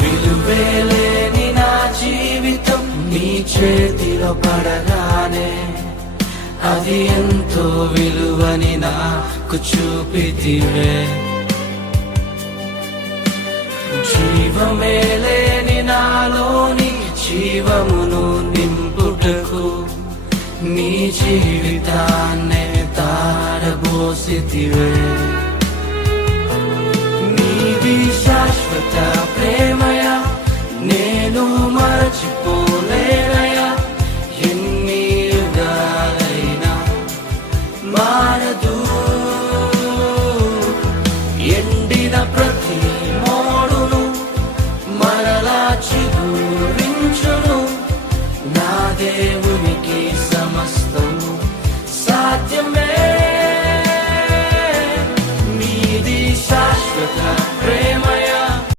విలువేలేని నా జీవితం నీ చేతిలో పడగానే అది ఎంతో విలువని నాకు చూపితివే. జీవమే లేని నాలోని జీవమును నింపుటకు నీ జీవితాన్నే తారబోసితివే. నీది శాశ్వత ప్రేమయ నేను మరచిపోలేనయా. ఎన్ని యుగాలైనా మారదు. ఎండిన ప్రతి మోడును మరలా చిగురించును. నా దేవునికి సమస్తము సాధ్యమే. నీది శాశ్వత